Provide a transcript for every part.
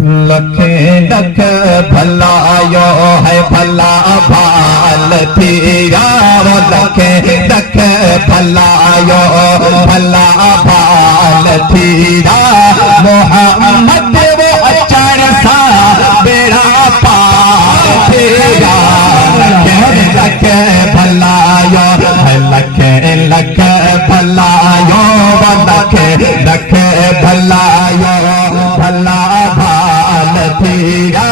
लखे लख भलायो है भला भाल थीरा लखे लख भलायो भला भाल थीरा मोहम्मद वो अचर सा बेड़ा पार थीरा लखे लख भलायो लखे लख भलायो लखे लख भलायो भला थीरा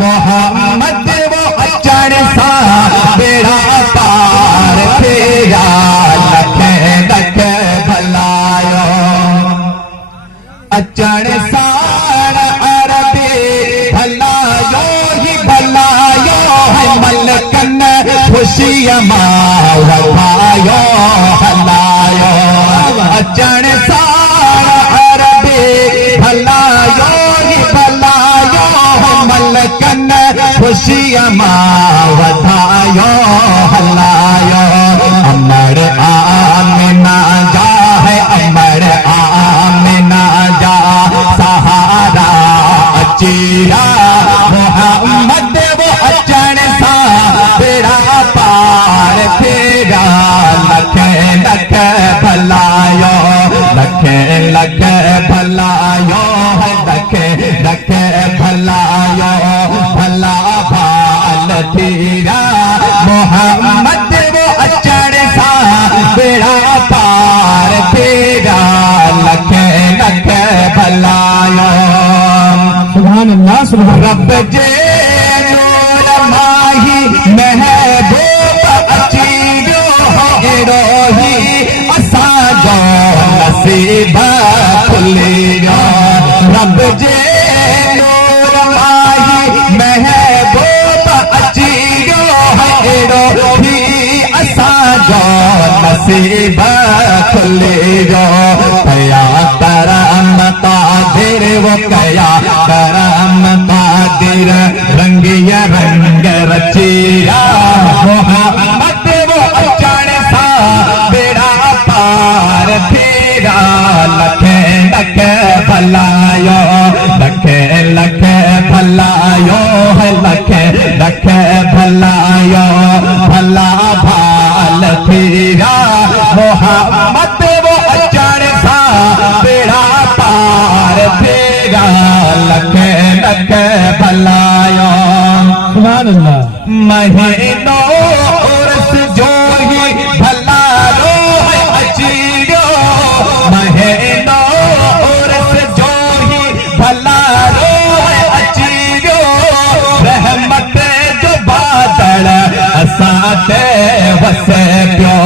मोहम्मद वो अचर सा बेड़ा पार थीरा लखे लख भलायो अचर सार अरबी भलायो ही भलायो है मलकन खुशियां मावयो हलायो अचर सार अरबी भलायो मलकन खुशियां मावधायो हलायो अमर आमिना जा है अमर आमिना जा सहारा अचीरा मोहम्मद वो अचन सा बेड़ा पार थीरा लखे लख भलायो लखे लख भलायो लखे लख भलायो भला भाल थीरा मोहम्मद वो अचर सा बेड़ा पार थीरा लखे लख भलायो सुभान अल्लाह सुभान रब जे नूर माही महबूब अचीरो रोही असा जो नसीब खुलियो रब जे महबूब अचीरो रोही असा जो नसीब खुलियो कया करम कादिर वो कया करम कादिर रंगिया रंग रचिया मोहम्मद वो अचर सा बेड़ा पार थीरा लखे लख भलायो लखे लख भलायो है लखे लख भलायो भला भाल थीरा मोहम्मद वो अचर सा बेड़ा पार थीरा लखे लख भलायो सुभान अल्लाह महीनों उर्स जो ही भला रो है अचीरो महीनों उर्स जो ही भला रो है अचीरो रहमत जो बादल असाते वसे प्यो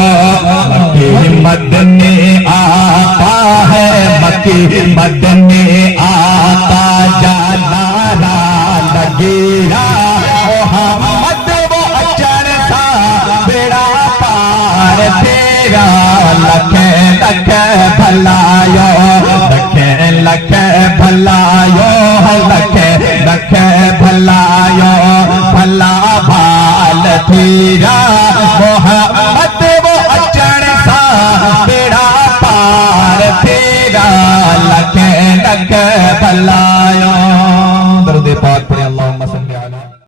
मक्की मदनी आता है मक्की मदनी आता जाना लगेगा मोहम्मद वो अचर सा बेड़ा पार थीरा लखे लख भलायो लखे लख भलायो लखे लख भलायो भला भाल थीरा मोहम्मद वो अचर सा बेड़ा पार थीरा लखे लख भला